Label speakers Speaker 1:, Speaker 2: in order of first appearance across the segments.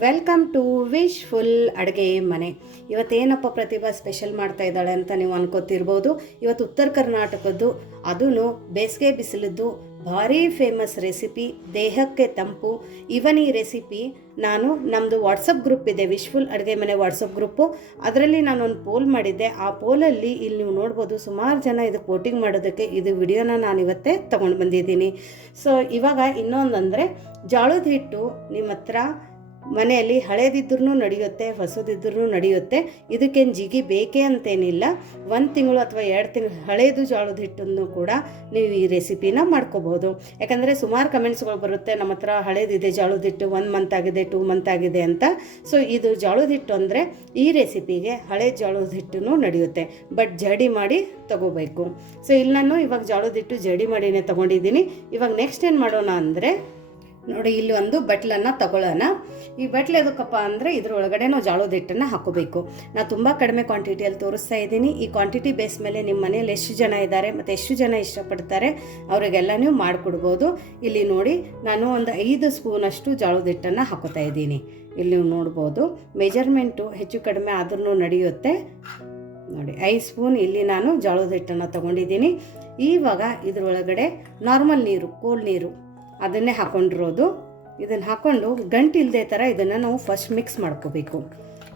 Speaker 1: Welcome to wish full ಅಡುಗೆ ಮನೆ. ಇವತ್ತೇನಪ್ಪ ಪ್ರತಿಭಾ special ಮಾಡ್ತಾ ಇದ್ದಾಳೆ ಅಂತ ನೀವು ಅನ್ಕೋತಿರ್ಬೋದು. ಇವತ್ತು ಉತ್ತರ ಕರ್ನಾಟಕದ್ದು ಅದೂ ಬೇಸಿಗೆ ಬಿಸಿಲದ್ದು ಭಾರಿ ಫೇಮಸ್ ರೆಸಿಪಿ ದೇಹಕ್ಕೆ ತಂಪು, ಇವನ್ ಈ ರೆಸಿಪಿ ನಾನು ನಮ್ಮದು ವಾಟ್ಸಪ್ ಗ್ರೂಪ್ ಇದೆ ವಿಶ್ಫುಲ್ ಅಡುಗೆ ಮನೆ ವಾಟ್ಸಪ್ ಗ್ರೂಪು ಅದರಲ್ಲಿ ನಾನೊಂದು ಪೋಲ್ ಮಾಡಿದ್ದೆ. ಆ ಪೋಲಲ್ಲಿ ಇಲ್ಲಿ ನೀವು ನೋಡ್ಬೋದು ಸುಮಾರು ಜನ ಇದಕ್ಕೆ ವೋಟಿಂಗ್ ಮಾಡೋದಕ್ಕೆ ಇದು ವಿಡಿಯೋನ ನಾನು ಇವತ್ತೇ ತೊಗೊಂಡು ಬಂದಿದ್ದೀನಿ. ಸೊ ಇವಾಗ ಇನ್ನೊಂದಂದರೆ, ಜಾಳದ ಹಿಟ್ಟು ನಿಮ್ಮ ಹತ್ರ ಮನೆಯಲ್ಲಿ ಹಳೇದಿದ್ರೂ ನಡೆಯುತ್ತೆ ಹೊಸದಿದ್ರೂ ನಡೆಯುತ್ತೆ. ಇದಕ್ಕೇನು ಜಿಗಿ ಬೇಕೇ ಅಂತೇನಿಲ್ಲ. ಒಂದು ತಿಂಗಳು ಅಥವಾ ಎರಡು ತಿಂಗಳು ಹಳೇದು ಜೋಳದ ಹಿಟ್ಟನ್ನು ಕೂಡ ನೀವು ಈ ರೆಸಿಪಿನ ಮಾಡ್ಕೋಬೋದು. ಯಾಕಂದರೆ ಸುಮಾರು ಕಮೆಂಟ್ಸ್ಗಳು ಬರುತ್ತೆ, ನಮ್ಮ ಹತ್ರ ಹಳೇದಿದೆ ಜೋಳದ ಹಿಟ್ಟು ಒನ್ ಮಂತ್ ಆಗಿದೆ, ಟೂ ಮಂತ್ ಆಗಿದೆ ಅಂತ. ಸೊ, ಇದು ಜೋಳದ ಹಿಟ್ಟು ಅಂದರೆ ಈ ರೆಸಿಪಿಗೆ ಹಳೆ ಜೋಳದ ಹಿಟ್ಟು ನಡೆಯುತ್ತೆ. ಬಟ್ ಜಡಿ ಮಾಡಿ ತಗೋಬೇಕು. ಸೊ ಇಲ್ಲಿ ನಾನು ಇವಾಗ ಜೋಳದ ಹಿಟ್ಟು ಜಡಿ ಮಾಡಿನೇ ತೊಗೊಂಡಿದ್ದೀನಿ. ಇವಾಗ ನೆಕ್ಸ್ಟ್ ಏನು ಮಾಡೋಣ ಅಂದರೆ ನೋಡಿ, ಇಲ್ಲಿ ಒಂದು ಬಟ್ಲನ್ನು ತಗೊಳ್ಳೋಣ. ಈ ಬಟ್ಲು ಎದಕ್ಕಪ್ಪ ಅಂದರೆ ಇದ್ರೊಳಗಡೆ ನಾವು ಜಾಳೋದ ಹಿಟ್ಟನ್ನು ಹಾಕೋಬೇಕು. ನಾನು ತುಂಬ ಕಡಿಮೆ ಕ್ವಾಂಟಿಟಿಯಲ್ಲಿ ತೋರಿಸ್ತಾ ಇದ್ದೀನಿ. ಈ ಕ್ವಾಂಟಿಟಿ ಬೇಸ್ ಮೇಲೆ ನಿಮ್ಮ ಮನೇಲಿ ಎಷ್ಟು ಜನ ಇದ್ದಾರೆ ಮತ್ತು ಎಷ್ಟು ಜನ ಇಷ್ಟಪಡ್ತಾರೆ ಅವರಿಗೆಲ್ಲ ನೀವು ಮಾಡಿಕೊಡ್ಬೋದು. ಇಲ್ಲಿ ನೋಡಿ, ನಾನು ಒಂದು ಐದು ಸ್ಪೂನಷ್ಟು ಜಾಳೋದ ಹಿಟ್ಟನ್ನು ಹಾಕೋತಾ ಇದ್ದೀನಿ. ಇಲ್ಲಿ ನೀವು ನೋಡ್ಬೋದು ಮೆಜರ್ಮೆಂಟು ಹೆಚ್ಚು ಕಡಿಮೆ ಆದ್ರೂ ನಡೆಯುತ್ತೆ. ನೋಡಿ, ಐದು ಸ್ಪೂನ್ ಇಲ್ಲಿ ನಾನು ಜಾಳೋದ ಹಿಟ್ಟನ್ನು ತೊಗೊಂಡಿದ್ದೀನಿ. ಇವಾಗ ಇದರೊಳಗಡೆ ನಾರ್ಮಲ್ ನೀರು ಕೋಲ್ಡ್ ನೀರು ಅದನ್ನೇ ಹಾಕೊಂಡಿರೋದು. ಇದನ್ನು ಹಾಕ್ಕೊಂಡು ಗಂಟು ಇಲ್ಲದೆ ಥರ ಇದನ್ನು ನಾವು ಫಸ್ಟ್ ಮಿಕ್ಸ್ ಮಾಡ್ಕೋಬೇಕು.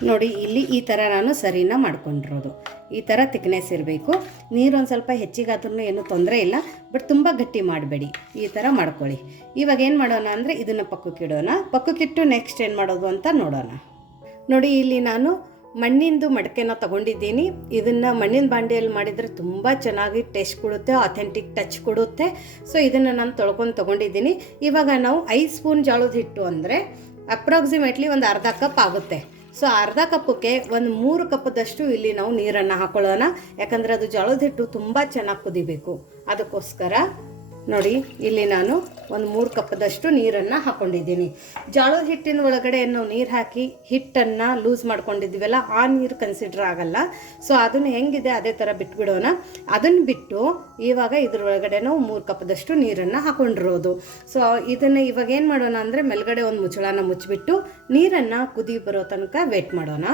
Speaker 1: ನೋಡಿ, ಇಲ್ಲಿ ಈ ಥರ ನಾನು ಸರಿನ ಮಾಡ್ಕೊಂಡಿರೋದು. ಈ ಥರ ತಿಕ್ನೆಸ್ ಇರಬೇಕು. ನೀರು ಒಂದು ಸ್ವಲ್ಪ ಹೆಚ್ಚಿಗಾದ್ರೂ ಏನು ತೊಂದರೆ ಇಲ್ಲ. ಬಟ್ ತುಂಬ ಗಟ್ಟಿ ಮಾಡಬೇಡಿ. ಈ ಥರ ಮಾಡ್ಕೊಳ್ಳಿ. ಇವಾಗ ಏನು ಮಾಡೋಣ ಅಂದರೆ ಇದನ್ನು ಪಕ್ಕಕ್ಕಿಡೋಣ. ಪಕ್ಕಕ್ಕಿಟ್ಟು ನೆಕ್ಸ್ಟ್ ಏನು ಮಾಡೋದು ಅಂತ ನೋಡೋಣ. ನೋಡಿ, ಇಲ್ಲಿ ನಾನು ಮಣ್ಣಿಂದು ಮಡಕೆನ ತಗೊಂಡಿದ್ದೀನಿ. ಇದನ್ನು ಮಣ್ಣಿನ ಬಾಂಡೆಯಲ್ಲಿ ಮಾಡಿದರೆ ತುಂಬ ಚೆನ್ನಾಗಿ ಟೇಸ್ಟ್ ಕೊಡುತ್ತೆ ಅಥೆಂಟಿಕ್ ಟಚ್ ಕೊಡುತ್ತೆ. ಸೊ ಇದನ್ನು ನಾನು ತೊಳ್ಕೊಂಡು ತೊಗೊಂಡಿದ್ದೀನಿ. ಇವಾಗ ನಾವು ಐದು ಸ್ಪೂನ್ ಜಾಳದ ಹಿಟ್ಟು ಅಂದರೆ ಅಪ್ರಾಕ್ಸಿಮೇಟ್ಲಿ ಒಂದು ಅರ್ಧ ಕಪ್ ಆಗುತ್ತೆ. ಸೊ ಅರ್ಧ ಕಪ್ಪಕ್ಕೆ ಒಂದು ಮೂರು ಕಪ್ಪದಷ್ಟು ಇಲ್ಲಿ ನಾವು ನೀರನ್ನು ಹಾಕೊಳ್ಳೋಣ. ಯಾಕಂದರೆ ಅದು ಜೋಳದ ಹಿಟ್ಟು ತುಂಬ ಚೆನ್ನಾಗಿ ಕುದಿಬೇಕು. ಅದಕ್ಕೋಸ್ಕರ ನೋಡಿ, ಇಲ್ಲಿ ನಾನು ಒಂದು ಮೂರು ಕಪ್ಪದಷ್ಟು ನೀರನ್ನು ಹಾಕ್ಕೊಂಡಿದ್ದೀನಿ ಜೋಳದ ಹಿಟ್ಟಿನ ಒಳಗಡೆ ನಾವು ನೀರು ಹಾಕಿ ಹಿಟ್ಟನ್ನು ಲೂಸ್ ಮಾಡ್ಕೊಂಡಿದ್ದೀವಲ್ಲ, ಆ ನೀರು ಕನ್ಸಿಡರ್ ಆಗಲ್ಲ. ಸೊ ಅದನ್ನು ಹೆಂಗಿದೆ ಅದೇ ಥರ ಬಿಟ್ಬಿಡೋಣ. ಅದನ್ನು ಬಿಟ್ಟು ಇವಾಗ ಇದ್ರ ಒಳಗಡೆ ನಾವು ಮೂರು ಕಪ್ಪದಷ್ಟು ನೀರನ್ನು ಹಾಕೊಂಡಿರೋದು. ಸೊ ಇದನ್ನು ಇವಾಗ ಏನು ಮಾಡೋಣ ಅಂದರೆ, ಮೇಲ್ಗಡೆ ಒಂದು ಮುಚ್ಚಳನ ಮುಚ್ಚಿಬಿಟ್ಟು ನೀರನ್ನು ಕುದಿ ಬರೋ ತನಕ ವೇಟ್ ಮಾಡೋಣ.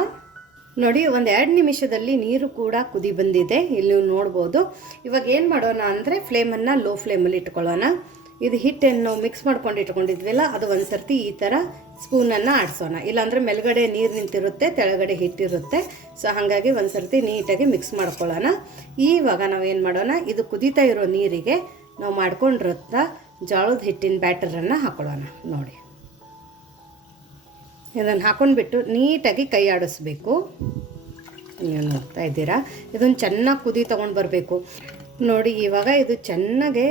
Speaker 1: ನೋಡಿ ಒಂದು ಎರಡು ನಿಮಿಷದಲ್ಲಿ ನೀರು ಕೂಡ ಕುದಿ ಬಂದಿದೆ. ಇಲ್ಲಿ ನೋಡ್ಬೋದು. ಇವಾಗ ಏನು ಮಾಡೋಣ ಅಂದರೆ ಫ್ಲೇಮನ್ನು ಲೋ ಫ್ಲೇಮಲ್ಲಿ ಇಟ್ಕೊಳ್ಳೋಣ. ಇದು ಹಿಟ್ಟನ್ನು ಮಿಕ್ಸ್ ಮಾಡ್ಕೊಂಡು ಇಟ್ಕೊಂಡಿದ್ವಲ್ಲ, ಅದು ಒಂದು ಸರ್ತಿ ಈ ಥರ ಸ್ಪೂನನ್ನು ಆಡಿಸೋಣ. ಇಲ್ಲಾಂದರೆ ಮೇಲ್ಗಡೆ ನೀರು ನಿಂತಿರುತ್ತೆ, ತೆಳಗಡೆ ಹಿಟ್ಟಿರುತ್ತೆ ಸೊ ಹಾಗಾಗಿ ಒಂದು ಸರ್ತಿ ನೀಟಾಗಿ ಮಿಕ್ಸ್ ಮಾಡ್ಕೊಳ್ಳೋಣ. ಇವಾಗ ನಾವು ಏನು ಮಾಡೋಣ, ಇದು ಕುದೀತಾ ಇರೋ ನೀರಿಗೆ ನಾವು ಮಾಡ್ಕೊಂಡಿರುತ್ತ ಜೋಳದ ಹಿಟ್ಟಿನ ಬ್ಯಾಟರನ್ನು ಹಾಕೊಳ್ಳೋಣ. ನೋಡಿ. ಇದನ್ನು ಹಾಕೊಂಡ್ಬಿಟ್ಟು ನೀಟಾಗಿ ಕೈ ಆಡಿಸ್ಬೇಕು. ನೀವು ನೋಡ್ತಾ ಇದ್ದೀರಾ? ಇದನ್ನು ಚೆನ್ನಾಗಿ ಕುದಿ ತೊಗೊಂಡು ಬರಬೇಕು. ನೋಡಿ, ಇವಾಗ ಇದು ಚೆನ್ನಾಗೆ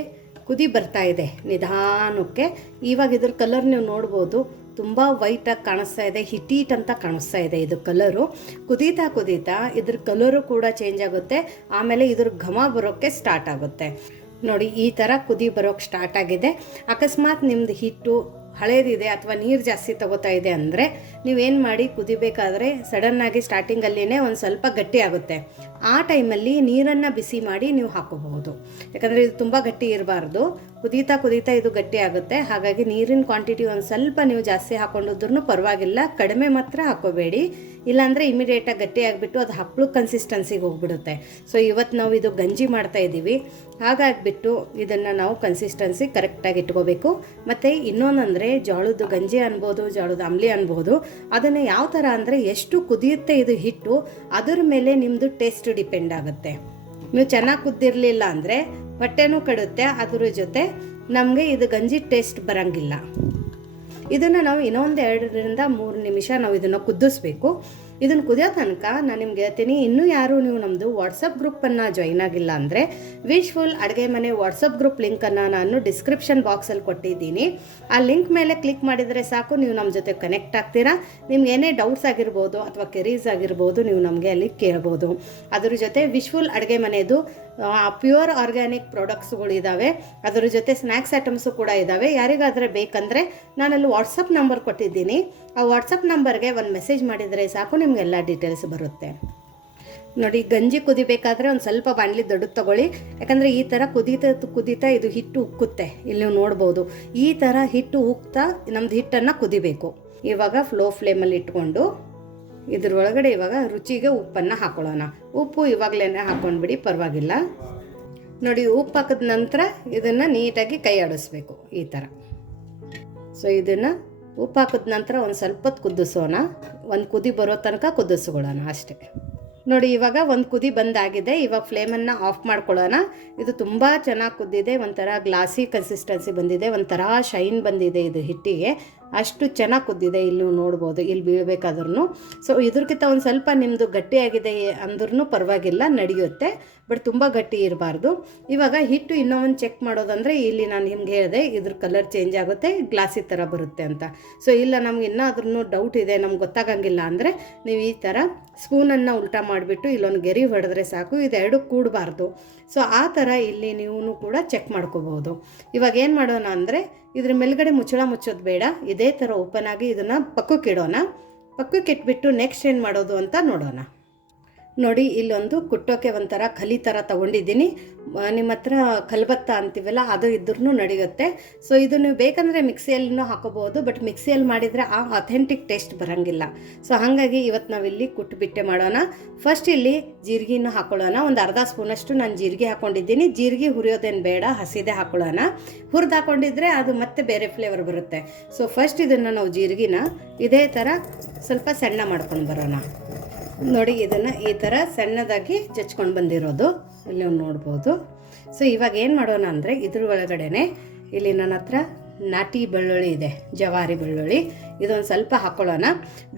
Speaker 1: ಕುದಿ ಬರ್ತಾ ಇದೆ ನಿಧಾನಕ್ಕೆ. ಇವಾಗ ಇದ್ರ ಕಲರ್ ನೀವು ನೋಡ್ಬೋದು. ತುಂಬ ವೈಟಾಗಿ ಕಾಣಿಸ್ತಾ ಇದೆ ಹಿಟೀಟ್ ಅಂತ ಕಾಣಿಸ್ತಾ ಇದೆ ಇದು ಕಲರು ಕುದೀತಾ ಕುದೀತಾ ಇದ್ರ ಕಲರು ಕೂಡ ಚೇಂಜ್ ಆಗುತ್ತೆ. ಆಮೇಲೆ ಇದ್ರ ಘಮ ಬರೋಕ್ಕೆ ಸ್ಟಾರ್ಟ್ ಆಗುತ್ತೆ. ನೋಡಿ, ಈ ಥರ ಕುದಿ ಬರೋಕ್ಕೆ ಸ್ಟಾರ್ಟ್ ಆಗಿದೆ. ಅಕಸ್ಮಾತ್ ನಿಮ್ಮದು ಹಿಟ್ಟು ಹಳೇದಿದೆ ಅಥವಾ ನೀರು ಜಾಸ್ತಿ ತಗೋತಾ ಇದೆ ಅಂದರೆ ನೀವೇನು ಮಾಡಿ ಕುದಿಬೇಕಾದ್ರೆ ಸಡನ್ನಾಗಿ ಸ್ಟಾರ್ಟಿಂಗಲ್ಲಿನೇ ಒಂದು ಸ್ವಲ್ಪ ಗಟ್ಟಿ ಆಗುತ್ತೆ. ಆ ಟೈಮಲ್ಲಿ ನೀರನ್ನು ಬಿಸಿ ಮಾಡಿ ನೀವು ಹಾಕೋಬಹುದು. ಯಾಕಂದರೆ ಇದು ತುಂಬ ಗಟ್ಟಿ ಇರಬಾರ್ದು. ಕುದೀತಾ ಕುದೀತಾ ಇದು ಗಟ್ಟಿ ಆಗುತ್ತೆ. ಹಾಗಾಗಿ ನೀರಿನ ಕ್ವಾಂಟಿಟಿ ಒಂದು ಸ್ವಲ್ಪ ನೀವು ಜಾಸ್ತಿ ಹಾಕೊಂಡಿದ್ರು ಪರವಾಗಿಲ್ಲ. ಕಡಿಮೆ ಮಾತ್ರ ಹಾಕೋಬೇಡಿ. ಇಲ್ಲಾಂದರೆ ಇಮಿಡಿಯೇಟಾಗಿ ಗಟ್ಟಿ ಆಗಿಬಿಟ್ಟು ಅದು ಹಪ್ಪಳು ಕನ್ಸಿಸ್ಟೆನ್ಸಿಗೆ ಹೋಗ್ಬಿಡುತ್ತೆ. ಸೊ ಇವತ್ತು ನಾವು ಇದು ಗಂಜಿ ಮಾಡ್ತಾ ಇದ್ದೀವಿ. ಹಾಗಾಗಿಬಿಟ್ಟು ಇದನ್ನು ನಾವು ಕನ್ಸಿಸ್ಟೆನ್ಸಿ ಕರೆಕ್ಟಾಗಿ ಇಟ್ಕೋಬೇಕು. ಮತ್ತು ಇನ್ನೊಂದಂದರೆ ಜೋಳದ ಗಂಜಿ ಅನ್ಬೋದು, ಜೋಳದ ಅಂಬ್ಲಿ ಅನ್ಬೋದು. ಅದನ್ನು ಯಾವ ಥರ ಅಂದರೆ ಎಷ್ಟು ಕುದಿಯುತ್ತೆ ಇದು ಹಿಟ್ಟು, ಅದರ ಮೇಲೆ ನಿಮ್ಮದು ಟೇಸ್ಟ್ ಡಿಪೆಂಡ್ ಆಗುತ್ತೆ. ನೀವು ಚೆನ್ನಾಗಿ ಕುದ್ದಿರಲಿಲ್ಲ ಅಂದರೆ ಹೊಟ್ಟೆನೂ ಕಡುತ್ತೆ, ಅದ್ರ ಜೊತೆ ನಮಗೆ ಇದು ಗಂಜಿ ಟೇಸ್ಟ್ ಬರೋಂಗಿಲ್ಲ. ಇದನ್ನು ನಾವು ಇನ್ನೊಂದು ಎರಡರಿಂದ ಮೂರು ನಿಮಿಷ ನಾವು ಇದನ್ನು ಕುದಿಸ್ಬೇಕು. ಇದನ್ನು ಕುದಿಯೋ ತನಕ ನಾನು ನಿಮ್ಗೆ ಹೇಳ್ತೀನಿ, ಇನ್ನೂ ಯಾರು ನೀವು ನಮ್ಮದು ವಾಟ್ಸಪ್ ಗ್ರೂಪನ್ನು ಜಾಯ್ನ್ ಆಗಿಲ್ಲ ಅಂದರೆ ವಿಶ್ಫುಲ್ ಅಡುಗೆ ಮನೆ ವಾಟ್ಸಪ್ ಗ್ರೂಪ್ ಲಿಂಕನ್ನು ನಾನು ಡಿಸ್ಕ್ರಿಪ್ಷನ್ ಬಾಕ್ಸಲ್ಲಿ ಕೊಟ್ಟಿದ್ದೀನಿ. ಆ ಲಿಂಕ್ ಮೇಲೆ ಕ್ಲಿಕ್ ಮಾಡಿದರೆ ಸಾಕು, ನೀವು ನಮ್ಮ ಜೊತೆ ಕನೆಕ್ಟ್ ಆಗ್ತೀರಾ. ನಿಮ್ಗೆ ಏನೇ ಡೌಟ್ಸ್ ಆಗಿರ್ಬೋದು ಅಥವಾ ಕೆರೀಸ್ ಆಗಿರ್ಬೋದು, ನೀವು ನಮಗೆ ಅಲ್ಲಿ ಕೇಳ್ಬೋದು. ಅದ್ರ ಜೊತೆ ವಿಶ್ಫುಲ್ ಅಡುಗೆ ಮನೆಯದು ಪ್ಯೂರ್ ಆರ್ಗ್ಯಾನಿಕ್ ಪ್ರಾಡಕ್ಟ್ಸ್ಗಳು ಇದ್ದಾವೆ ಅದರ ಜೊತೆ ಸ್ನ್ಯಾಕ್ಸ್ ಐಟಮ್ಸು ಕೂಡ ಇದ್ದಾವೆ ಯಾರಿಗಾದರೆ ಬೇಕಂದರೆ ನಾನಲ್ಲಿ ವಾಟ್ಸಪ್ ನಂಬರ್ ಕೊಟ್ಟಿದ್ದೀನಿ. ಆ ವಾಟ್ಸಪ್ ನಂಬರ್ಗೆ ಒಂದು ಮೆಸೇಜ್ ಮಾಡಿದರೆ ಸಾಕು ನಿಮಗೆಲ್ಲ ಡೀಟೇಲ್ಸ್ ಬರುತ್ತೆ. ನೋಡಿ, ಗಂಜಿ ಕುದಿಬೇಕಾದ್ರೆ ಒಂದು ಸ್ವಲ್ಪ ಬಾಣಲಿ ದೊಡ್ಡದು ತಗೊಳ್ಳಿ. ಯಾಕಂದರೆ ಈ ಥರ ಕುದೀತಾ ಕುದೀತಾ ಇದು ಹಿಟ್ಟು ಉಕ್ಕುತ್ತೆ. ಇಲ್ಲಿ ನೀವು ನೋಡ್ಬೋದು. ಈ ಥರ ಹಿಟ್ಟು ಉಕ್ತಾ ನಮ್ದು ಹಿಟ್ಟನ್ನು ಕುದಿಬೇಕು. ಇವಾಗ ಫ್ಲೋ ಫ್ಲೇಮಲ್ಲಿ ಇಟ್ಕೊಂಡು ಇದ್ರ ಒಳಗಡೆ ಇವಾಗ ರುಚಿಗೆ ಉಪ್ಪನ್ನು ಹಾಕೊಳ್ಳೋಣ. ಉಪ್ಪು ಇವಾಗಲೇ ಹಾಕೊಂಡ್ಬಿಡಿ, ಪರವಾಗಿಲ್ಲ. ನೋಡಿ, ಉಪ್ಪು ಹಾಕಿದ ನಂತರ ಇದನ್ನು ನೀಟಾಗಿ ಕೈ ಆಡಿಸ್ಬೇಕು, ಈ ಥರ ಸೊ ಇದನ್ನು ಉಪ್ಪು ಹಾಕಿದ ನಂತರ ಒಂದು ಸ್ವಲ್ಪ ಕುದಿಸೋಣ. ಒಂದು ಕುದಿ ಬರೋ ತನಕ ಕುದಿಸ್ಕೊಳ್ಳೋಣ ಅಷ್ಟೇ. ನೋಡಿ, ಇವಾಗ ಒಂದು ಕುದಿ ಬಂದಾಗಿದೆ. ಇವಾಗ ಫ್ಲೇಮನ್ನು ಆಫ್ ಮಾಡ್ಕೊಳ್ಳೋಣ. ಇದು ತುಂಬ ಚೆನ್ನಾಗಿ ಕುದ್ದಿದೆ. ಒಂಥರ ಗ್ಲಾಸಿ ಕನ್ಸಿಸ್ಟೆನ್ಸಿ ಬಂದಿದೆ. ಒಂಥರ ಶೈನ್ ಬಂದಿದೆ ಇದು ಹಿಟ್ಟಿಗೆ. ಅಷ್ಟು ಚೆನ್ನಾಗಿ ಕುದ್ದಿದೆ ಇಲ್ಲಿ ನೋಡ್ಬೋದು, ಇಲ್ಲಿ ಬೀಳಬೇಕಾದ್ರೂ ಸೊ ಇದ್ರಕ್ಕಿಂತ ಒಂದು ಸ್ವಲ್ಪ ನಿಮ್ಮದು ಗಟ್ಟಿಯಾಗಿದೆ ಅಂದ್ರೂ ಪರವಾಗಿಲ್ಲ, ನಡೆಯುತ್ತೆ ಬಟ್ ತುಂಬ ಗಟ್ಟಿ ಇರಬಾರ್ದು. ಇವಾಗ ಹಿಟ್ಟು ಇನ್ನೂ ಒಂದು ಚೆಕ್ ಮಾಡೋದಂದರೆ ಇಲ್ಲಿ ನಾನು ನಿಮ್ಗೆ ಹೇಳಿದೆ, ಇದ್ರ ಕಲರ್ ಚೇಂಜ್ ಆಗುತ್ತೆ ಗ್ಲಾಸಿ ಥರ ಬರುತ್ತೆ ಅಂತ. ಸೊ ಇಲ್ಲ ನಮ್ಗೆ ಇನ್ನಾದ್ರೂ ಡೌಟ್ ಇದೆ, ನಮ್ಗೆ ಗೊತ್ತಾಗಂಗಿಲ್ಲ ಅಂದರೆ ನೀವು ಈ ಥರ ಸ್ಪೂನನ್ನು ಉಲ್ಟಾ ಮಾಡಿಬಿಟ್ಟು ಇಲ್ಲೊಂದು ಗೆರಿ ಹೊಡೆದ್ರೆ ಸಾಕು, ಇದೆರಡು ಕೂಡಬಾರ್ದು. ಸೊ ಆ ಥರ ಇಲ್ಲಿ ನೀವು ಕೂಡ ಚೆಕ್ ಮಾಡ್ಕೋಬೋದು. ಇವಾಗ ಏನು ಮಾಡೋಣ ಅಂದರೆ ಇದ್ರ ಮೇಲ್ಗಡೆ ಮುಚ್ಚಳ ಮುಚ್ಚೋದು ಬೇಡ. ಇದೇ ಥರ ಓಪನ್ ಆಗಿ ಇದನ್ನು ಪಕ್ಕಕ್ಕೆ ಇಡೋಣ. ಪಕ್ಕಕ್ಕೆ ಇಟ್ಬಿಟ್ಟು ನೆಕ್ಸ್ಟ್ ಏನು ಮಾಡೋದು ಅಂತ ನೋಡೋಣ. ನೋಡಿ, ಇಲ್ಲೊಂದು ಕುಟ್ಟೋಕೆ ಒಂಥರ ಕಲಿ ಥರ ತೊಗೊಂಡಿದ್ದೀನಿ. ನಿಮ್ಮ ಹತ್ರ ಕಲ್ಬತ್ತ ಅಂತೀವಲ್ಲ, ಅದು ಇದ್ರೂ ನಡೆಯುತ್ತೆ. ಸೊ ಇದು ನೀವು ಬೇಕಂದರೆ ಮಿಕ್ಸಿಯಲ್ಲಿನೂ ಹಾಕೋಬೋದು, ಬಟ್ ಮಿಕ್ಸಿಯಲ್ಲಿ ಮಾಡಿದರೆ ಆ ಅಥೆಂಟಿಕ್ ಟೇಸ್ಟ್ ಬರೋಂಗಿಲ್ಲ. ಸೊ ಹಾಗಾಗಿ ಇವತ್ತು ನಾವಿಲ್ಲಿ ಕುಟ್ಬಿಟ್ಟೆ ಮಾಡೋಣ. ಫಸ್ಟ್ ಇಲ್ಲಿ ಜೀರಿಗೆನ ಹಾಕೊಳ್ಳೋಣ. ಒಂದು ಅರ್ಧ ಸ್ಪೂನಷ್ಟು ನಾನು ಜೀರಿಗೆ ಹಾಕ್ಕೊಂಡಿದ್ದೀನಿ ಜೀರಿಗೆ ಹುರಿಯೋದೇನು ಬೇಡ, ಹಸಿದೆ ಹಾಕೊಳ್ಳೋಣ. ಹುರಿದು ಹಾಕೊಂಡಿದ್ರೆ ಅದು ಮತ್ತೆ ಬೇರೆ ಫ್ಲೇವರ್ ಬರುತ್ತೆ. ಸೊ ಫಸ್ಟ್ ಇದನ್ನು ನಾವು ಜೀರಿಗೆನ ಇದೇ ಥರ ಸ್ವಲ್ಪ ಸಣ್ಣ ಮಾಡ್ಕೊಂಡು ಬರೋಣ. ನೋಡಿ, ಇದನ್ನು ಈ ಥರ ಸಣ್ಣದಾಗಿ ಚಚ್ಕೊಂಡು ಬಂದಿರೋದು. ಇಲ್ಲಿ ನೋಡ್ಬೋದು. ಸೊ ಇವಾಗ ಏನು ಮಾಡೋಣ ಅಂದರೆ, ಇದ್ರ ಒಳಗಡೆನೆ ಇಲ್ಲಿ ನನ್ನ ಹತ್ರ ನಾಟಿ ಬೆಳ್ಳುಳ್ಳಿ ಇದೆ, ಜವಾರಿ ಬೆಳ್ಳುಳ್ಳಿ. ಇದೊಂದು ಸ್ವಲ್ಪ ಹಾಕ್ಕೊಳ್ಳೋಣ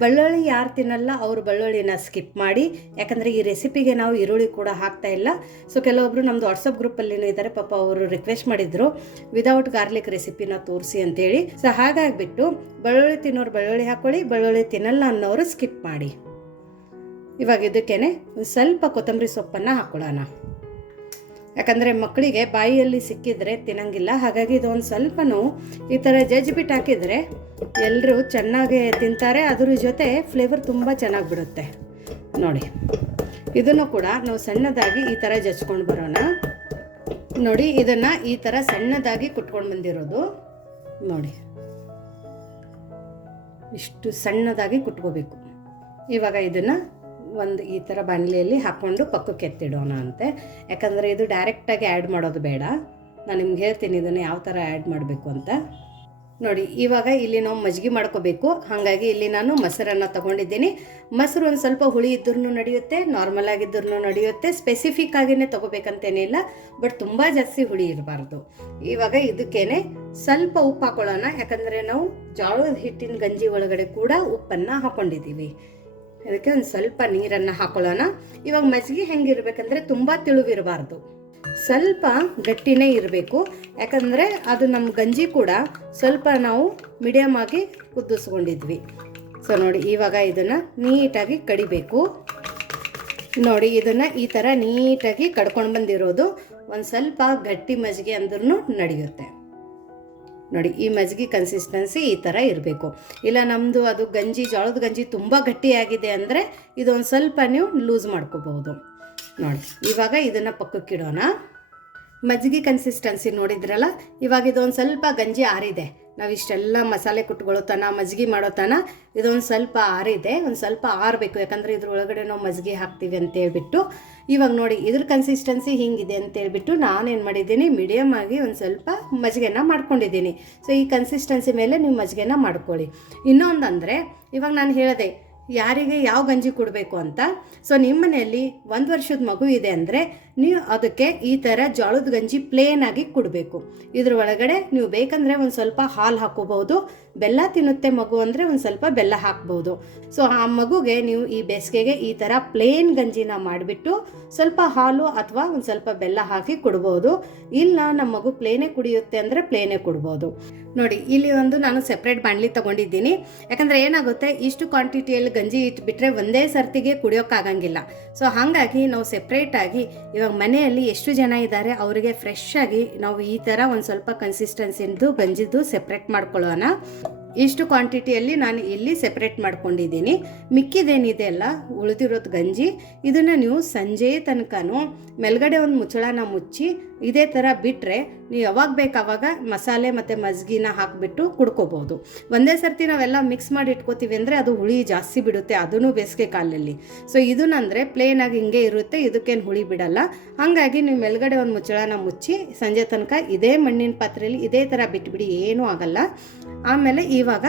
Speaker 1: ಬೆಳ್ಳುಳ್ಳಿ ಯಾರು ತಿನ್ನಲ್ಲ, ಅವರು ಬೆಳ್ಳುಳ್ಳಿನ ಸ್ಕಿಪ್ ಮಾಡಿ. ಯಾಕಂದರೆ ಈ ರೆಸಿಪಿಗೆ ನಾವು ಈರುಳ್ಳಿ ಕೂಡ ಹಾಕ್ತಾ ಇಲ್ಲ. ಸೊ ಕೆಲವೊಬ್ಬರು ನಮ್ಮದು ವಾಟ್ಸಪ್ ಗ್ರೂಪಲ್ಲಿನೂ ಇದ್ದಾರೆ, ಪಾಪ ಅವರು ರಿಕ್ವೆಸ್ಟ್ ಮಾಡಿದ್ರು. ವಿದೌಟ್ ಗಾರ್ಲಿಕ್ ರೆಸಿಪಿನ ತೋರಿಸಿ ಅಂತೇಳಿ. ಸೊ ಹಾಗಾಗಿಬಿಟ್ಟು ಬೆಳ್ಳುಳ್ಳಿ ತಿನ್ನೋರು ಬೆಳ್ಳುಳ್ಳಿ ಹಾಕ್ಕೊಳ್ಳಿ ಬೆಳ್ಳುಳ್ಳಿ ತಿನ್ನಲ್ಲ ಅನ್ನೋರು ಸ್ಕಿಪ್ ಮಾಡಿ. ಇವಾಗ ಇದಕ್ಕೇನೆ ಸ್ವಲ್ಪ ಕೊತ್ತಂಬರಿ ಸೊಪ್ಪನ್ನು ಹಾಕ್ಕೊಳ್ಳೋಣ ಯಾಕಂದರೆ ಮಕ್ಕಳಿಗೆ ಬಾಯಿಯಲ್ಲಿ ಸಿಕ್ಕಿದ್ರೆ ತಿನ್ನಂಗಿಲ್ಲ, ಹಾಗಾಗಿ ಇದೊಂದು ಸ್ವಲ್ಪನೂ ಈ ಥರ ಜಜ್ಬಿಟ್ಟು ಹಾಕಿದರೆ ಎಲ್ಲರೂ ಚೆನ್ನಾಗಿ ತಿಂತಾರೆ ಅದ್ರ ಜೊತೆ ಫ್ಲೇವರ್ ತುಂಬ ಚೆನ್ನಾಗಿ ಬಿಡುತ್ತೆ. ನೋಡಿ, ಇದನ್ನು ಕೂಡ ನಾವು ಸಣ್ಣದಾಗಿ ಈ ಥರ ಜಚ್ಕೊಂಡು ಬರೋಣ. ನೋಡಿ, ಇದನ್ನು ಈ ಥರ ಸಣ್ಣದಾಗಿ ಕುಟ್ಕೊಂಡು ಬಂದಿರೋದು. ನೋಡಿ, ಇಷ್ಟು ಸಣ್ಣದಾಗಿ ಕುಟ್ಕೋಬೇಕು. ಇವಾಗ ಇದನ್ನು ಒಂದು ಈ ಥರ ಬಾಣಲೆಯಲ್ಲಿ ಹಾಕ್ಕೊಂಡು ಪಕ್ಕಕ್ಕೆ ಎತ್ತಿಡೋಣ ಅಂತೆ. ಯಾಕಂದರೆ ಇದು ಡೈರೆಕ್ಟಾಗಿ ಆ್ಯಡ್ ಮಾಡೋದು ಬೇಡ. ನಾನು ನಿಮ್ಗೆ ಹೇಳ್ತೀನಿ ಇದನ್ನು ಯಾವ ಥರ ಆ್ಯಡ್ ಮಾಡಬೇಕು ಅಂತ. ನೋಡಿ, ಇವಾಗ ಇಲ್ಲಿ ನಾವು ಮಜ್ಜಿಗೆ ಮಾಡ್ಕೋಬೇಕು. ಹಾಗಾಗಿ ಇಲ್ಲಿ ನಾನು ಮೊಸರನ್ನು ತೊಗೊಂಡಿದ್ದೀನಿ. ಮೊಸರು ಒಂದು ಸ್ವಲ್ಪ ಹುಳಿ ಇದ್ರೂ ನಡೆಯುತ್ತೆ ನಾರ್ಮಲ್ ಆಗಿದ್ರೂ ನಡೆಯುತ್ತೆ. ಸ್ಪೆಸಿಫಿಕ್ ಆಗಿನೇ ತೊಗೋಬೇಕಂತೇನಿಲ್ಲ ಬಟ್ ತುಂಬ ಜಾಸ್ತಿ ಹುಳಿ ಇರಬಾರ್ದು. ಇವಾಗ ಇದಕ್ಕೇನೆ ಸ್ವಲ್ಪ ಉಪ್ಪು ಹಾಕೊಳ್ಳೋಣ. ಯಾಕಂದರೆ ನಾವು ಜೋಳದ ಹಿಟ್ಟಿನ ಗಂಜಿ ಒಳಗಡೆ ಕೂಡ ಉಪ್ಪನ್ನು ಹಾಕೊಂಡಿದ್ದೀವಿ. ಇದಕ್ಕೆ ಒಂದು ಸ್ವಲ್ಪ ನೀರನ್ನು ಹಾಕೊಳ್ಳೋಣ. ಇವಾಗ ಮಜ್ಜಿಗೆ ಹೆಂಗಿರ್ಬೇಕಂದ್ರೆ ತುಂಬ ತಿಳುವಿರಬಾರ್ದು. ಸ್ವಲ್ಪ ಗಟ್ಟಿನೇ ಇರಬೇಕು. ಯಾಕಂದರೆ ಅದು ನಮ್ಮ ಗಂಜಿ ಕೂಡ ಸ್ವಲ್ಪ ನಾವು ಮೀಡಿಯಮ್ ಆಗಿ ಕುದಿಸ್ಕೊಂಡಿದ್ವಿ. ಸೊ ನೋಡಿ, ಇವಾಗ ಇದನ್ನು ನೀಟಾಗಿ ಕಡಿಬೇಕು. ನೋಡಿ, ಇದನ್ನು ಈ ಥರ ನೀಟಾಗಿ ಕಡ್ಕೊಂಡು ಬಂದಿರೋದು ಒಂದು ಸ್ವಲ್ಪ ಗಟ್ಟಿ ಮಜ್ಜಿಗೆ ಅಂದ್ರೂ ನಡೆಯುತ್ತೆ. ನೋಡಿ, ಈ ಮಜ್ಜಿಗೆ ಕನ್ಸಿಸ್ಟೆನ್ಸಿ ಈ ಥರ ಇರಬೇಕು. ಇಲ್ಲ ನಮ್ಮದು ಅದು ಗಂಜಿ, ಜೋಳದ ಗಂಜಿ ತುಂಬ ಗಟ್ಟಿಯಾಗಿದೆ ಅಂದರೆ ಇದೊಂದು ಸ್ವಲ್ಪ ನೀವು ಲೂಸ್ ಮಾಡ್ಕೋಬಹುದು. ನೋಡಿ, ಇವಾಗ ಇದನ್ನು ಪಕ್ಕಕ್ಕಿಡೋಣ. ಮಜ್ಜಿಗೆ ಕನ್ಸಿಸ್ಟೆನ್ಸಿ ನೋಡಿದ್ರಲ್ಲ, ಇವಾಗ ಇದೊಂದು ಸ್ವಲ್ಪ ಗಂಜಿ ಆರಿದೆ. ನಾವು ಇಷ್ಟೆಲ್ಲ ಮಸಾಲೆ ಕುಟ್ಕೊಳ್ಳೋ ತನ, ಮಜ್ಜಿಗೆ ಮಾಡೋ ತನ, ಇದೊಂದು ಸ್ವಲ್ಪ ಆರಿದೆ. ಒಂದು ಸ್ವಲ್ಪ ಆರಬೇಕು, ಯಾಕಂದರೆ ಇದ್ರ ಒಳಗಡೆ ನಾವು ಮಜ್ಜಿಗೆ ಹಾಕ್ತೀವಿ ಅಂತ ಹೇಳ್ಬಿಟ್ಟು. ಇವಾಗ ನೋಡಿ, ಇದ್ರ ಕನ್ಸಿಸ್ಟೆನ್ಸಿ ಹಿಂಗಿದೆ ಅಂತ ಹೇಳ್ಬಿಟ್ಟು ನಾನೇನು ಮಾಡಿದ್ದೀನಿ ಮೀಡಿಯಮ್ ಆಗಿ ಒಂದು ಸ್ವಲ್ಪ ಮಜ್ಜಿಗೆನ ಮಾಡ್ಕೊಂಡಿದ್ದೀನಿ. ಸೊ ಈ ಕನ್ಸಿಸ್ಟೆನ್ಸಿ ಮೇಲೆ ನೀವು ಮಜ್ಜಿಗೆನ ಮಾಡ್ಕೊಳ್ಳಿ. ಇನ್ನೊಂದು ಅಂದರೆ ಇವಾಗ ನಾನು ಹೇಳಿದೆ, ಯಾರಿಗೆ ಯಾವ ಗಂಜಿ ಕೊಡಬೇಕು ಅಂತ. ಸೊ ನಿಮ್ಮ ಮನೆಯಲ್ಲಿ ಒಂದು ವರ್ಷದ ಮಗು ಇದೆ ಅಂದರೆ ನೀವು ಅದಕ್ಕೆ ಈ ಥರ ಜೋಳದ ಗಂಜಿ ಪ್ಲೇನ್ ಆಗಿ ಕೊಡಬೇಕು. ಇದ್ರ ಒಳಗಡೆ ನೀವು ಬೇಕಂದ್ರೆ ಒಂದು ಸ್ವಲ್ಪ ಹಾಲು ಹಾಕೋಬಹುದು. ಬೆಲ್ಲ ತಿನ್ನುತ್ತೆ ಮಗು ಅಂದರೆ ಒಂದು ಸ್ವಲ್ಪ ಬೆಲ್ಲ ಹಾಕ್ಬೋದು. ಸೊ ಆ ಮಗುಗೆ ನೀವು ಈ ಬೇಸಿಗೆಗೆ ಈ ಥರ ಪ್ಲೇನ್ ಗಂಜಿನ ಮಾಡಿಬಿಟ್ಟು ಸ್ವಲ್ಪ ಹಾಲು ಅಥವಾ ಒಂದು ಸ್ವಲ್ಪ ಬೆಲ್ಲ ಹಾಕಿ ಕೊಡ್ಬೋದು. ಇಲ್ಲ ನಮ್ಮ ಮಗು ಪ್ಲೇನೇ ಕುಡಿಯುತ್ತೆ ಅಂದರೆ ಪ್ಲೇನೇ ಕೊಡ್ಬೋದು. ನೋಡಿ, ಇಲ್ಲಿ ಒಂದು ನಾನು ಸೆಪ್ರೇಟ್ ಬಾಣಲಿ ತಗೊಂಡಿದ್ದೀನಿ. ಯಾಕಂದರೆ ಏನಾಗುತ್ತೆ, ಇಷ್ಟು ಕ್ವಾಂಟಿಟಿಯಲ್ಲಿ ಗಂಜಿ ಇಟ್ಬಿಟ್ರೆ ಒಂದೇ ಸರ್ತಿಗೆ ಕುಡಿಯೋಕ್ಕಾಗಂಗಿಲ್ಲ. ಸೊ ಹಾಗಾಗಿ ನಾವು ಸೆಪ್ರೇಟಾಗಿ ಇವಾಗ ಮನೆಯಲ್ಲಿ ಎಷ್ಟು ಜನ ಇದ್ದಾರೆ ಅವರಿಗೆ ಫ್ರೆಶ್ ಆಗಿ ನಾವು ಈ ಥರ ಒಂದು ಸ್ವಲ್ಪ ಕನ್ಸಿಸ್ಟೆನ್ಸಿಂದು ಗಂಜಿದ್ದು ಸೆಪ್ರೇಟ್ ಮಾಡ್ಕೊಳ್ಳೋಣ. ಇಷ್ಟು ಕ್ವಾಂಟಿಟಿಯಲ್ಲಿ ನಾನು ಇಲ್ಲಿ ಸೆಪ್ರೇಟ್ ಮಾಡ್ಕೊಂಡಿದ್ದೀನಿ. ಮಿಕ್ಕಿದೇನಿದೆ ಅಲ್ಲ, ಉಳಿದಿರೋದು ಗಂಜಿ. ಇದನ್ನು ನೀವು ಸಂಜೆ ತನಕನೂ ಮೇಲ್ಗಡೆ ಒಂದು ಮುಚ್ಚಳನ ಮುಚ್ಚಿ ಇದೇ ಥರ ಬಿಟ್ಟರೆ ನೀವು ಯಾವಾಗ ಬೇಕು ಅವಾಗ ಮಸಾಲೆ ಮತ್ತು ಮಜ್ಗಿನ ಹಾಕಿಬಿಟ್ಟು ಕುಡ್ಕೋಬೋದು. ಒಂದೇ ಸರ್ತಿ ನಾವೆಲ್ಲ ಮಿಕ್ಸ್ ಮಾಡಿ ಇಟ್ಕೋತೀವಿ ಅಂದರೆ ಅದು ಹುಳಿ ಜಾಸ್ತಿ ಬಿಡುತ್ತೆ ಅದೂ ಬೇಸಿಗೆ ಕಾಲದಲ್ಲಿ. ಸೊ ಇದನ್ನಂದರೆ ಪ್ಲೇನಾಗಿ ಹಿಂಗೆ ಇರುತ್ತೆ, ಇದಕ್ಕೇನು ಹುಳಿ ಬಿಡಲ್ಲ. ಹಾಗಾಗಿ ನೀವು ಮೇಲ್ಗಡೆ ಒಂದು ಮುಚ್ಚಳನ ಮುಚ್ಚಿ ಸಂಜೆ ತನಕ ಇದೇ ಮಣ್ಣಿನ ಪಾತ್ರೆಯಲ್ಲಿ ಇದೇ ಥರ ಬಿಟ್ಬಿಡಿ, ಏನೂ ಆಗಲ್ಲ. ಆಮೇಲೆ ಇವಾಗ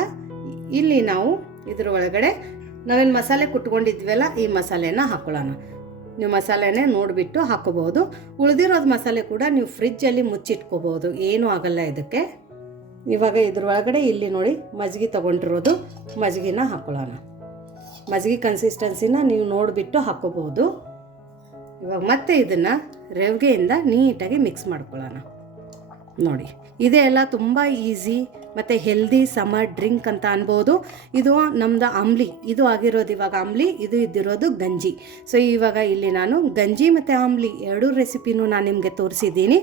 Speaker 1: ಇಲ್ಲಿ ನಾವು ಇದರ ಒಳಗಡೆ ನಾವೇನು ಮಸಾಲೆ ಕುಟ್ಕೊಂಡಿದ್ವಲ್ಲ, ಈ ಮಸಾಲೆನ ಹಾಕೊಳ್ಳೋಣ. ನೀವು ಮಸಾಲೆನೇ ನೋಡಿಬಿಟ್ಟು ಹಾಕೋಬಹುದು. ಉಳಿದಿರೋದು ಮಸಾಲೆ ಕೂಡ ನೀವು ಫ್ರಿಜ್ಜಲ್ಲಿ ಮುಚ್ಚಿಟ್ಕೋಬೋದು ಏನೂ ಆಗಲ್ಲ ಇದಕ್ಕೆ. ಇವಾಗ ಇದ್ರ ಒಳಗಡೆ ಇಲ್ಲಿ ನೋಡಿ ಮಜ್ಜಿಗೆ ತೊಗೊಂಡಿರೋದು. ಮಜ್ಜಿಗೆನ ಹಾಕೊಳ್ಳೋಣ. ಮಜ್ಜಿಗೆ ಕನ್ಸಿಸ್ಟೆನ್ಸಿನ ನೀವು ನೋಡಿಬಿಟ್ಟು ಹಾಕೋಬಹುದು. ಇವಾಗ ಮತ್ತೆ ಇದನ್ನು ರೆವ್ಗೆಯಿಂದ ನೀಟಾಗಿ ಮಿಕ್ಸ್ ಮಾಡ್ಕೊಳ್ಳೋಣ. ನೋಡಿ ಇದೆಲ್ಲ ತುಂಬ ಈಸಿ ಮತ್ತು ಹೆಲ್ದಿ ಸಮರ್ ಡ್ರಿಂಕ್ ಅಂತ ಅನ್ಬೋದು. ಇದು ನಮ್ದು ಅಂಬ್ಲಿ. ಇದು ಆಗಿರೋದು ಇವಾಗ ಅಂಬ್ಲಿ ಇದು ಇದ್ದಿರೋದು ಗಂಜಿ. ಸೊ ಇವಾಗ ಇಲ್ಲಿ ನಾನು ಗಂಜಿ ಮತ್ತು ಅಂಬ್ಲಿ ಎರಡೂ ರೆಸಿಪಿನೂ ನಾನು ನಿಮಗೆ ತೋರಿಸಿದ್ದೀನಿ.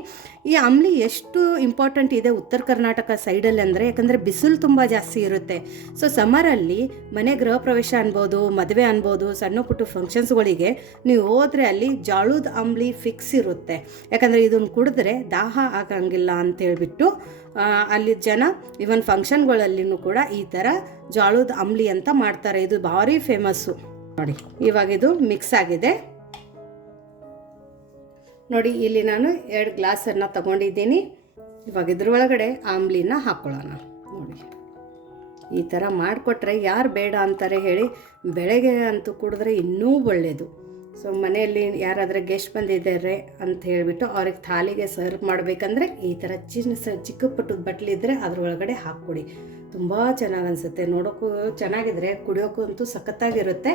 Speaker 1: ಈ ಅಂಬ್ಲಿ ಎಷ್ಟು ಇಂಪಾರ್ಟೆಂಟ್ ಇದೆ ಉತ್ತರ ಕರ್ನಾಟಕ ಸೈಡಲ್ಲಿ ಅಂದರೆ ಯಾಕಂದರೆ ಬಿಸಿಲು ತುಂಬ ಜಾಸ್ತಿ ಇರುತ್ತೆ. ಸೊ ಸಮರಲ್ಲಿ ಮನೆ ಗೃಹ ಪ್ರವೇಶ ಅನ್ಬೋದು ಮದುವೆ ಅನ್ಬೋದು ಸಣ್ಣ ಪುಟ್ಟ ಫಂಕ್ಷನ್ಸ್ಗಳಿಗೆ ನೀವು ಹೋದರೆ ಅಲ್ಲಿ ಜಾಳುದ ಅಂಬ್ಲಿ ಫಿಕ್ಸ್ ಇರುತ್ತೆ. ಯಾಕಂದರೆ ಇದನ್ನು ಕುಡಿದ್ರೆ ದಾಹ ಆಗಂಗಿಲ್ಲ ಅಂತ ಹೇಳ್ಬಿಟ್ಟು ಆ, ಅಲ್ಲಿ ಜನ ಇವನ್ ಫಂಕ್ಷನ್ಗಳಲ್ಲಿನೂ ಕೂಡ ಈ ಥರ ಜೋಳದ ಅಂಬ್ಲಿ ಅಂತ ಮಾಡ್ತಾರೆ. ಇದು ಭಾರಿ ಫೇಮಸ್ಸು ನೋಡಿ. ಇವಾಗ ಇದು ಮಿಕ್ಸ್ ಆಗಿದೆ. ನೋಡಿ ಇಲ್ಲಿ ನಾನು ಎರಡು ಗ್ಲಾಸನ್ನು ತಗೊಂಡಿದ್ದೀನಿ. ಇವಾಗ ಇದ್ರೊಳಗಡೆ ಆಮ್ಲಿನ ಹಾಕ್ಕೊಳ್ಳೋಣ ನೋಡಿ. ಈ ಥರ ಮಾಡಿಕೊಟ್ರೆ ಯಾರು ಬೇಡ ಅಂತಾರೆ ಹೇಳಿ ಬೆಳಗ್ಗೆ ಅಂತೂ ಕುಡಿದ್ರೆ ಇನ್ನೂ ಒಳ್ಳೆಯದು ಸೊ ಮನೆಯಲ್ಲಿ ಯಾರಾದರೂ ಗೆಸ್ಟ್ ಬಂದಿದ್ದಾರೆ ಅಂತ ಹೇಳಿಬಿಟ್ಟು ಅವ್ರಿಗೆ ಥಾಲಿಗೆ ಸರ್ವ್ ಮಾಡಬೇಕಂದ್ರೆ ಈ ಥರ ಚಿನ್ನ ಸ, ಚಿಕ್ಕ ಪುಟ್ಟದ ಬಟ್ಲಿದ್ರೆ ಅದರೊಳಗಡೆ ಹಾಕ್ಕೊಡಿ. ತುಂಬ ಚೆನ್ನಾಗಿ ಅನಿಸುತ್ತೆ. ನೋಡೋಕ್ಕೂ ಚೆನ್ನಾಗಿದ್ರೆ ಕುಡಿಯೋಕ್ಕೂ ಅಂತೂ ಸಖತ್ತಾಗಿರುತ್ತೆ.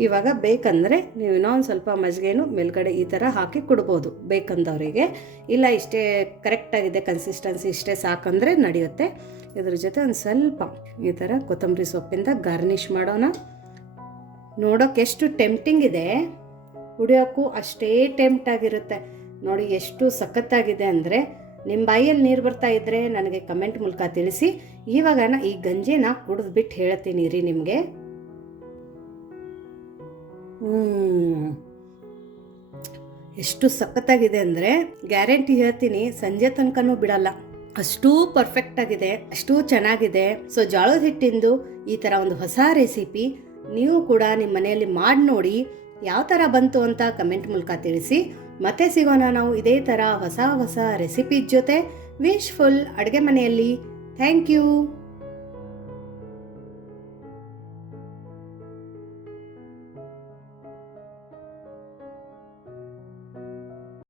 Speaker 1: ಇವಾಗ ಬೇಕಂದರೆ ನೀವು ಇನ್ನೊಂದು ಸ್ವಲ್ಪ ಮಜ್ಜಿಗೆನು ಮೇಲ್ಗಡೆ ಈ ಥರ ಹಾಕಿ ಕೊಡ್ಬೋದು ಬೇಕಂದವರಿಗೆ. ಇಲ್ಲ ಇಷ್ಟೇ ಕರೆಕ್ಟಾಗಿದೆ ಕನ್ಸಿಸ್ಟೆನ್ಸಿ ಇಷ್ಟೇ ಸಾಕಂದರೆ ನಡೆಯುತ್ತೆ. ಇದ್ರ ಜೊತೆ ಒಂದು ಸ್ವಲ್ಪ ಈ ಥರ ಕೊತ್ತಂಬರಿ ಸೊಪ್ಪಿಂದ ಗಾರ್ನಿಷ್ ಮಾಡೋಣ. ನೋಡೋಕೆ ಎಷ್ಟು ಟೆಂಪ್ಟಿಂಗ್ ಇದೆ. ಕುಡಿಯೋಕ್ಕೂ ಅಷ್ಟೇ ಟೆಂಪ್ಟ್ ಆಗಿರುತ್ತೆ. ನೋಡಿ ಎಷ್ಟು ಸಖತ್ತಾಗಿದೆ ಅಂದರೆ ನಿಮ್ಮ ಬಾಯಲ್ಲಿ ನೀರು ಬರ್ತಾ ಇದ್ದರೆ ನನಗೆ ಕಮೆಂಟ್ ಮೂಲಕ ತಿಳಿಸಿ. ಇವಾಗ ಈ ಗಂಜಿನ ಕುಡಿದ್ಬಿಟ್ಟು ಹೇಳ್ತೀನಿ ರೀ ನಿಮಗೆ. ಎಷ್ಟು ಸಖತ್ತಾಗಿದೆ ಅಂದರೆ ಗ್ಯಾರಂಟಿ ಹೇಳ್ತೀನಿ ಸಂಜೆ ತನಕನೂ ಬಿಡಲ್ಲ. ಅಷ್ಟೂ ಪರ್ಫೆಕ್ಟ್ ಆಗಿದೆ, ಅಷ್ಟೂ ಚೆನ್ನಾಗಿದೆ. ಸೊ ಜೋಳದ ಹಿಟ್ಟಿಂದು ಈ ಥರ ಒಂದು ಹೊಸ ರೆಸಿಪಿ ನೀವು ಕೂಡ ನಿಮ್ಮ ಮನೆಯಲ್ಲಿ ಮಾಡಿ ನೋಡಿ ಯಾವ ಥರ ಬಂತು ಅಂತ ಕಮೆಂಟ್ ಮೂಲಕ ತಿಳಿಸಿ. ಮತ್ತೆ ಸಿಗೋಣ ನಾವು ಇದೇ ಥರ ಹೊಸ ಹೊಸ ರೆಸಿಪಿ ಜೊತೆ. ವಿಶ್ಫುಲ್ ಅಡುಗೆ ಮನೆಯಲ್ಲಿ. Thank you